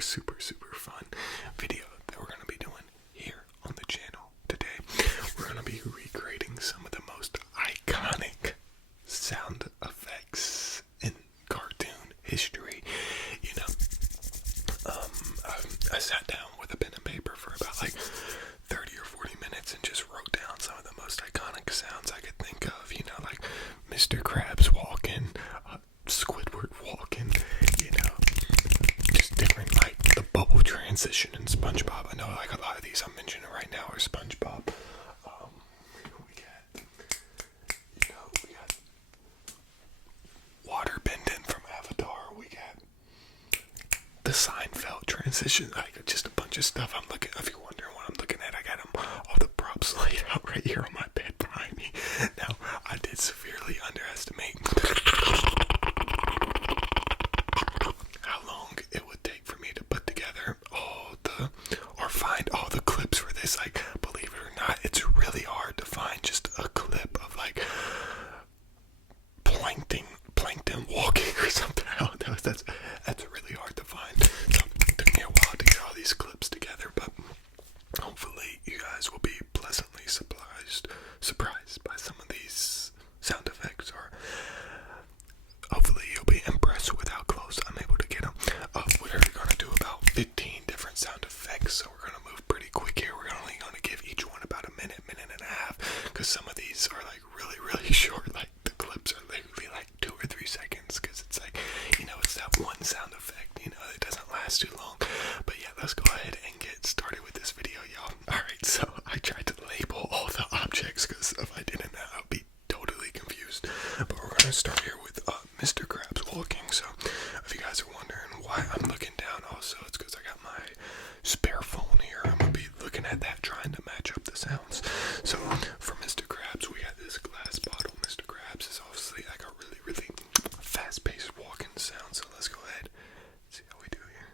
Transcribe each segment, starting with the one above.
super fun video that we're going to be doing here on the channel today. We're going to be recreating some of the most iconic sound effects in cartoon history. You know, I sat down with a pen and paper for about like 30 or 40 minutes and just wrote down some of the most iconic sounds I could think of. You know, like Mr. Krabs walking, Squidward walking, you know, just different, like the bubble transition in Spongebob. I know like a lot of these I'm mentioning right now are Spongebob. We got water bending from Avatar. We got the Seinfeld transition, like just a bunch of stuff. I'm looking, if you're wondering what I'm looking at, I got them, all the props laid out right here on my bed behind me. Now, I did severely underestimate how long it would take for me to put together or find all the clips for this. Like, believe it or not, it's really hard to find just a clip of like plankton walking or something. I don't know, that's really hard to find. So it took me a while to get all these clips together, but hopefully you guys will be pleasantly surprised by some of these sound effects, or hopefully you'll be impressed with how close I'm able to get them. We're going to do about 15 different sound effects, so we're going to move pretty quick here. We're only going to give each one about a minute and a half, because some of these are like really short. Like the clips are literally like 2 or 3 seconds, because it's like, you know, it's that one sound effect, you know, it doesn't last too long. But yeah, let's go ahead and get started with this video, y'all. Alright, so I tried to label all the objects, because if I didn't, I would be totally confused. But we're going to start here with Mr. Krabs walking. So if you guys are wondering why I'm looking down, also it's because I got my spare phone here. I'm going to be looking at that, trying to match up the sounds. So for Mr. Krabs, we got this glass bottle. Mr. Krabs is obviously like a really fast-paced walking sound. So let's go ahead and see how we do here.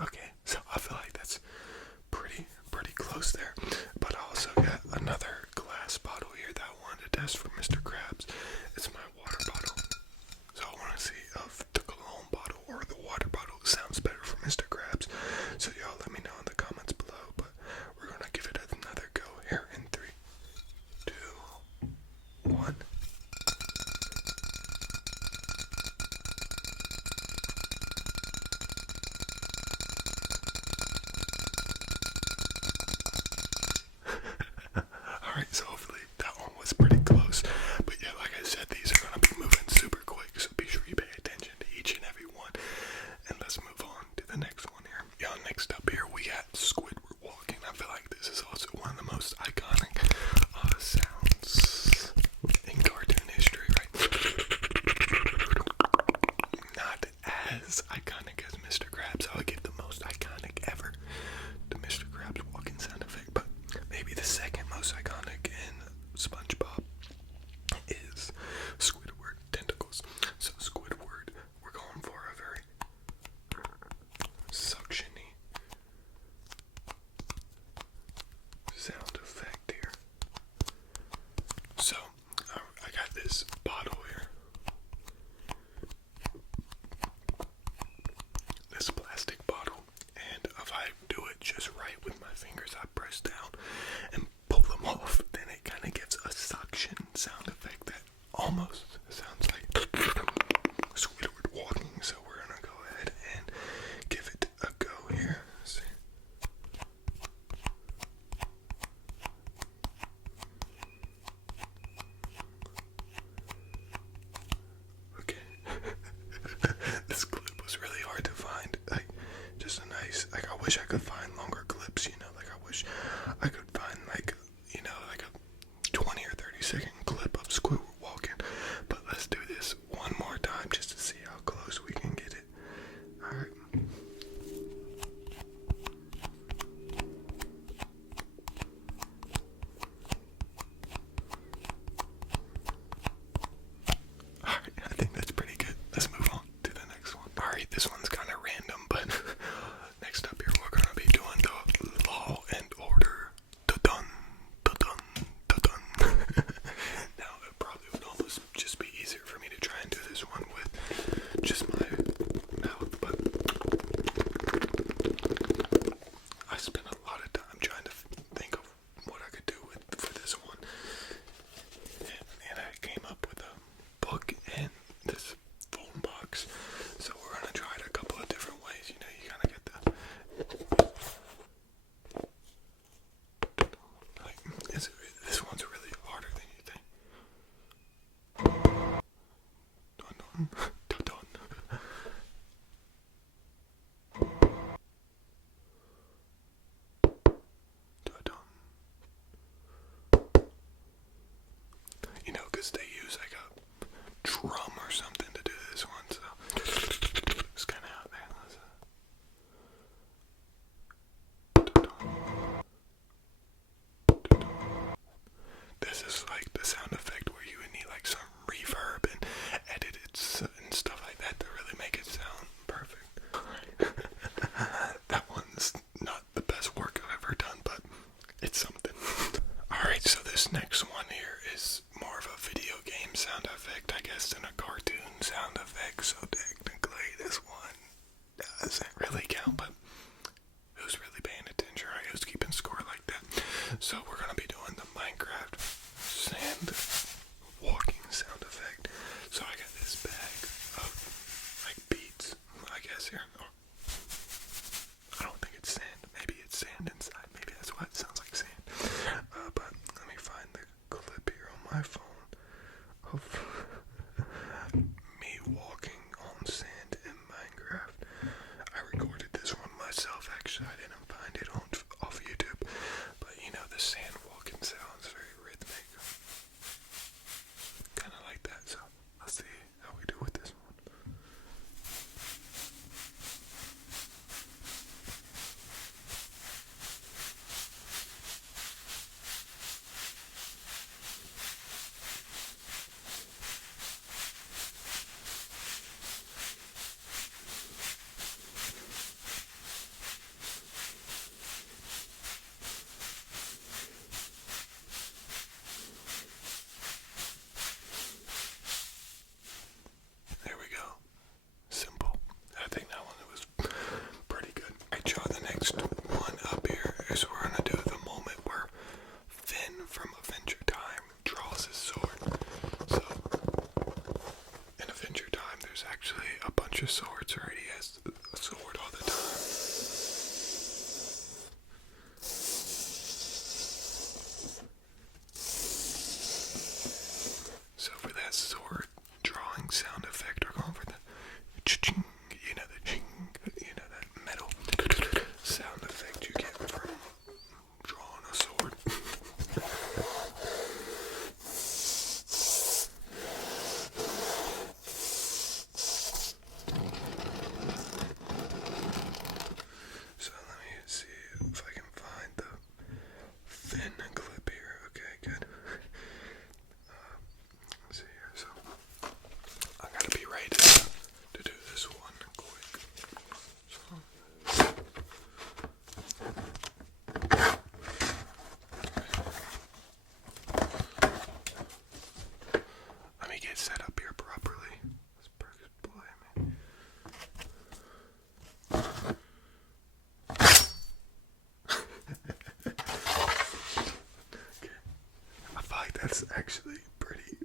Okay, so I feel like that's pretty close there. But I also got another glass bottle here that I wanted to test for Mr. Krabs. It's my water bottle. So I want to see if the cologne bottle or the water bottle sounds better for Mr. Krabs. So y'all let me know in the comments below. But we're going to give it another go here in 3, 2, 1. Alright, so hopefully that one was pretty close. But yeah, like I said, these are going to be moving super quick, so be sure you pay attention to each and every one. And let's move on to the next one here. Y'all, next up here, we got Squidward walking. I feel like this is also one of the most iconic sounds in cartoon history, right? Not as iconic as Mr. Krabs. I would give the most iconic ever to Mr. Krabs walking sound effect, but maybe the second most iconic in SpongeBob is Squidward tentacles. So Squidward, we're going for a very suction-y sound effect here. So I got this bottle here, this plastic bottle, and if I do it just right with my fingers, I press down and pull them off, then it kind of gives a suction sound effect that almost sounds like Squidward walking. So we're gonna go ahead and give it a go here. Let's see. Okay. This clip was really hard to find. Like, just a nice, like, I wish I could find longer clips, you know, like I wish I could find like, you know, like a 20 or 30-second clip of Squidward walking. But let's do this one more time just to see how close we can get it. Alright. Alright, I think that's pretty good. Let's move on to the next one. Alright, this one's kind of random, but next up here we're going to be doing this next one here is more of a video game sound effect, I guess, than a cartoon sound effect. So technically, this one doesn't really count, but who's really paying attention, right? Who's keeping score like that? So we're gonna be doing the Minecraft sand walking sound effect. So I got this bag of like beads, I guess here. I don't think it's sand. Maybe it's sand inside. Maybe that's why it sounds like sand. But let me find the clip here on my phone of me walking on sand in Minecraft. I recorded this one myself. Actually, I didn't find it off YouTube. But you know, the sand walking sounds very rhythmic. Kind of like that. So let's see how we do with this one. There we go. Simple. I think that one was pretty good. Alright, y'all, the next one up here is we're gonna do the moment where Finn from Adventure Time draws his sword. So, in Adventure Time, there's actually a bunch of swords, right? He has a sword all the time. So for that sword drawing sound effect, we're going for the ching, you know, the ching, you know, that metal sound effect you get from drawing a sword. So let me see if I can find the Finn clip here. Okay, good. Let's see here. So I gotta be ready to do this one quick. So. Let me get set up here properly. Let's press play, man. Okay. I feel like that's actually pretty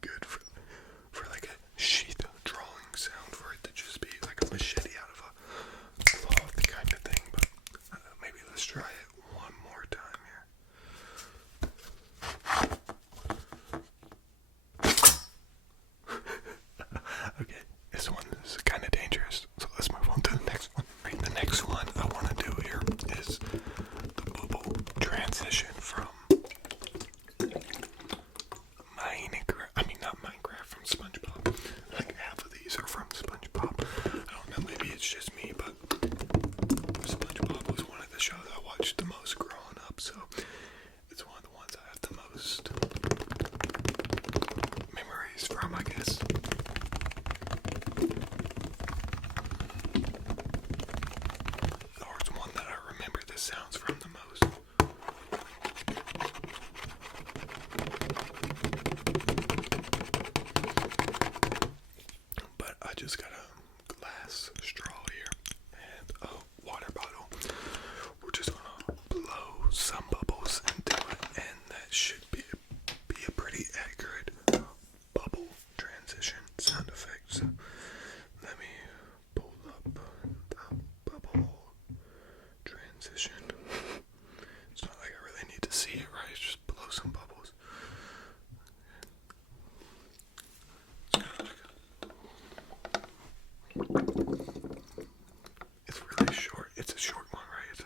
good for like a sheath drawing sound, for it to just be like a machete out of a cloth kind of thing. But maybe let's try it one more time here. Okay, this one is kind of dangerous, so let's move on to the next one. Right, the next one I want to do here is the bubble transition from not Minecraft, from Spongebob. Like half of these are from Spongebob. I don't know, maybe it's just me, but Spongebob was one of the shows I watched the most growing up, so it's one of the ones I have the most memories from, I guess. Or it's one that I remember the sounds from the most. But I just got a glass straw here and a water bottle. We're just gonna blow some bubbles into it, and that should be a pretty accurate bubble transition sound effect. So let me pull up the bubble transition. It's not like I really need to see it, right? Just blow some bubbles. It's really short. It's a short one, right?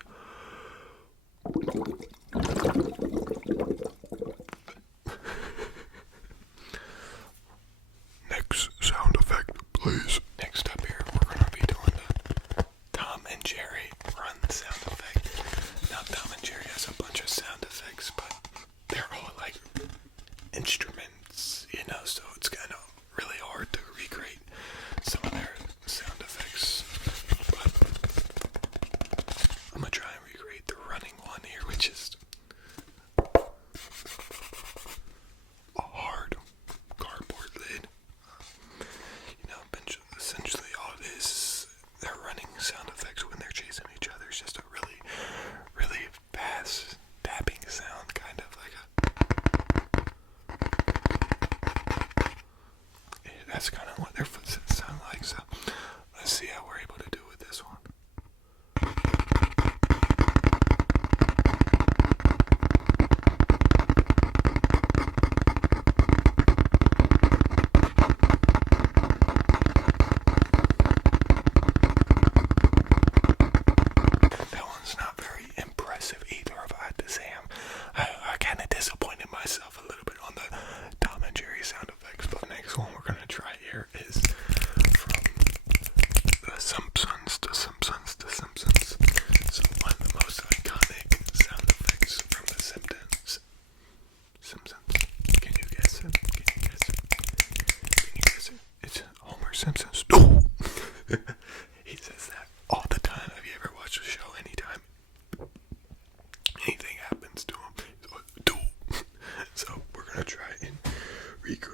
Next sound effect, please. Next up here, we're going to be doing the Tom and Jerry run sound effect. Now, Tom and Jerry has a bunch of sound effects,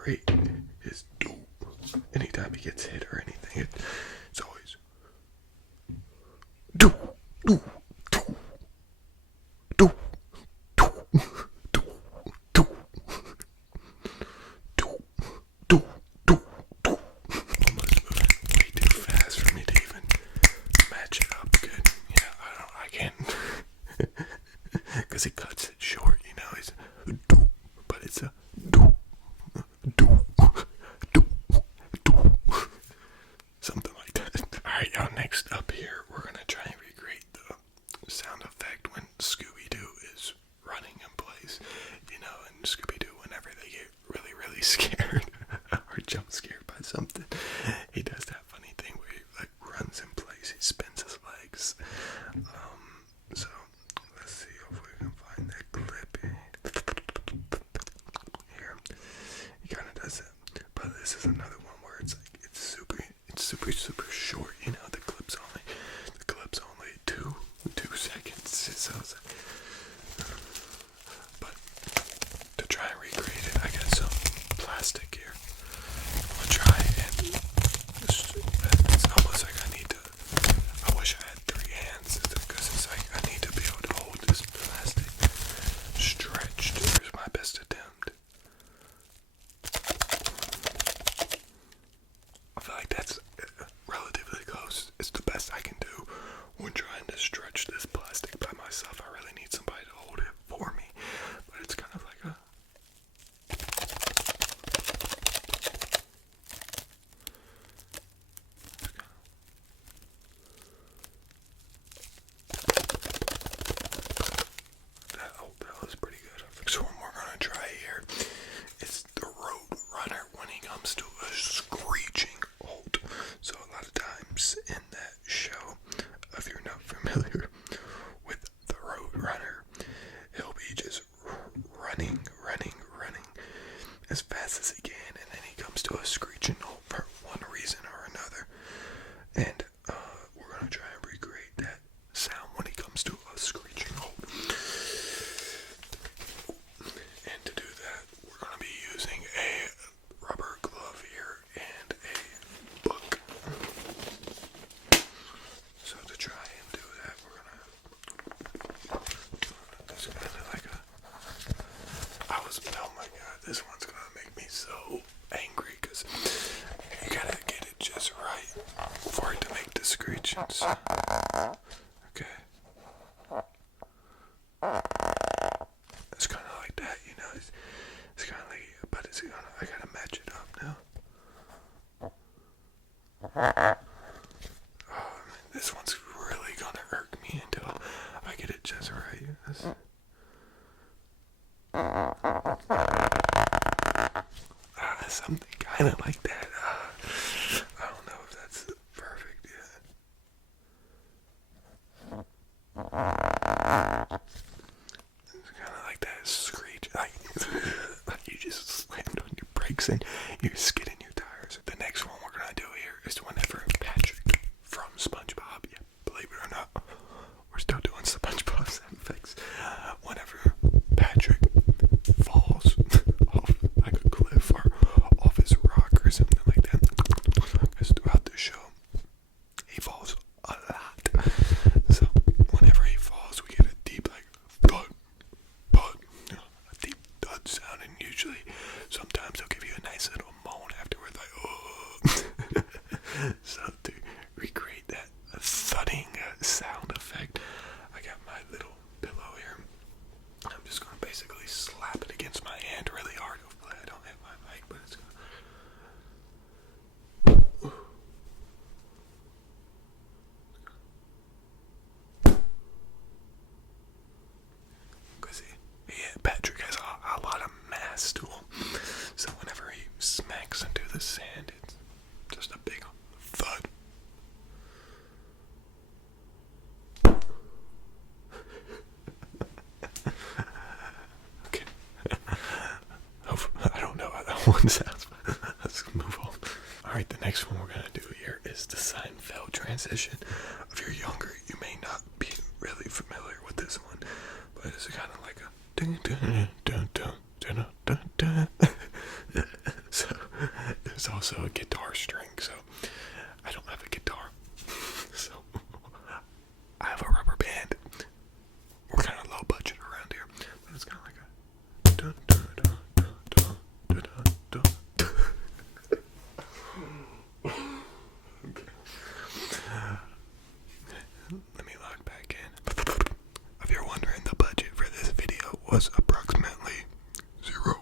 great is do. Anytime he gets hit or anything, it's always do, do, do, do, do, do, do, do, do, do, do. Almost moving way too fast for me to even match it up good. I can't. Because he cuts it short, he's do, but it's a do, do, do, do, something like that. Alright, y'all, next up here, we're going to try and recreate the sound effect when Scooby-Doo is running in place. In Scooby-Doo, whenever they get really, really scared or jump scared by something, he does that funny thing where he runs in place, he spins his legs. So let's see if we can find that clip here. He kind of does that, but this is another one where it's super short. The clip's only two seconds. So but to try and recreate it, I got some plastic here. I'm gonna try and it's almost like I wish I had 3 hands because it's like I need to be able to hold this plastic stretched. Here's my best attempt. I feel like that's relatively close. It's the best I can do when trying to stretch this plastic by myself. I really need somebody to hold it for me, but it's kind of like a that was pretty good. So what we're gonna try here is the road runner when he comes to a screeching halt. So a lot of times in that show, if you're not familiar with the road runner, he'll be just running as fast as he can, and then he comes to a screeching halt for one reason or another. And we're gonna try and recreate that sound when he comes to a screeching halt. And to do that, we're gonna be using a rubber glove here and a book. So to try and do that, we're gonna. It's kind of like oh my god, this one's gonna make me so angry because you gotta get it just right for it to make the screechings. Okay. It's kind of like that, it's kind of like, but I gotta match it up now. Oh, this one's really gonna irk me until I get it just right. Something kind of like that. I don't know if that's perfect yet. It's kind of like that screech, like you just slammed on your brakes and you're skidding your tires. The next one we're gonna do here is whenever Patrick from Spongebob, yeah, believe it or not, we're still doing Spongebob sound effects. Whenever Patrick falls off like a cliff or off his rock or something like that, because throughout the show he falls a lot. So whenever he falls, we get a deep thud, thud, a deep thud sound, and usually sometimes they'll give you a nice little moan afterwards, like oh. So to recreate that thudding sound effect, I got my little pillow here. I'm just gonna basically slap it against my hand really hard. Hopefully I don't hit my mic, but it's gonna. Because Patrick has a lot of mass to him, so whenever he smacks into the sand, it's just a big thud. Okay. I don't know how that one sounds, but let's move on. Alright, the next one we're going to do here is the Seinfeld transition. If you're younger, you may not be really familiar with this one, but it's kind of like a dun dun dun dun dun dun dun. So also a guitar string, so I don't have a guitar. So I have a rubber band. We're kind of low budget around here, but it's kind of like a dun, dun, dun, dun, dun, dun, dun, dun. Okay. Let me log back in. If you're wondering, the budget for this video was approximately 0.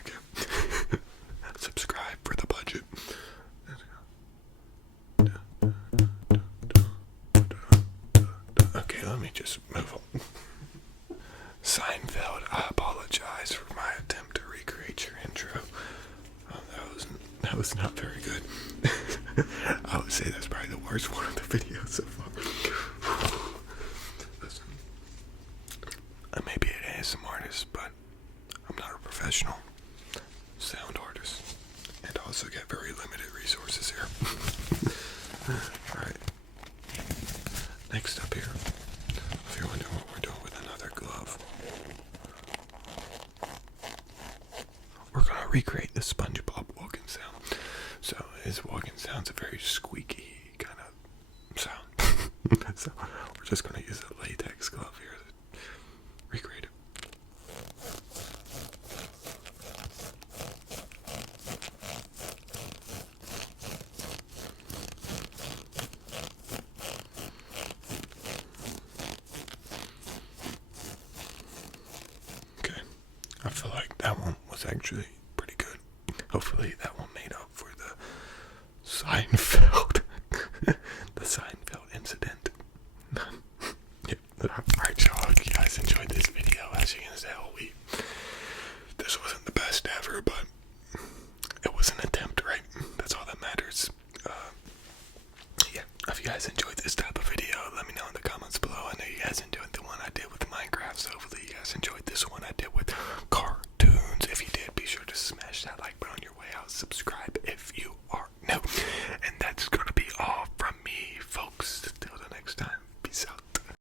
Okay. Subscribe for the budget. Okay, let me just move on. Seinfeld, I apologize for my attempt to recreate your intro. That was not very good. I would say that's probably the worst one of the videos so far. Listen, I may be an ASMR artist, but I'm not a professional sound artist, and also get very limited resources here. Alright. Next up here, if you're wondering what we're doing with another glove, we're going to recreate the Spongebob walking sound. So his walking sound's a very squeaky kind of sound. So we're just going to use a latex glove here to recreate it. Okay, I feel like that one was actually pretty good. Hopefully that one made up for the Seinfeld, the Seinfeld incident. Yeah. Alright, y'all, hope you guys enjoyed this video. As you can tell, this wasn't the best ever, but it was an attempt, right? That's all that matters. Yeah, if you guys enjoyed this type of video, let me know in the comments below. I know you guys enjoyed the one I did with Minecraft, so hopefully you guys enjoyed this one I did with cartoons. If you did, be sure to smash that like button on your way out. Subscribe if you are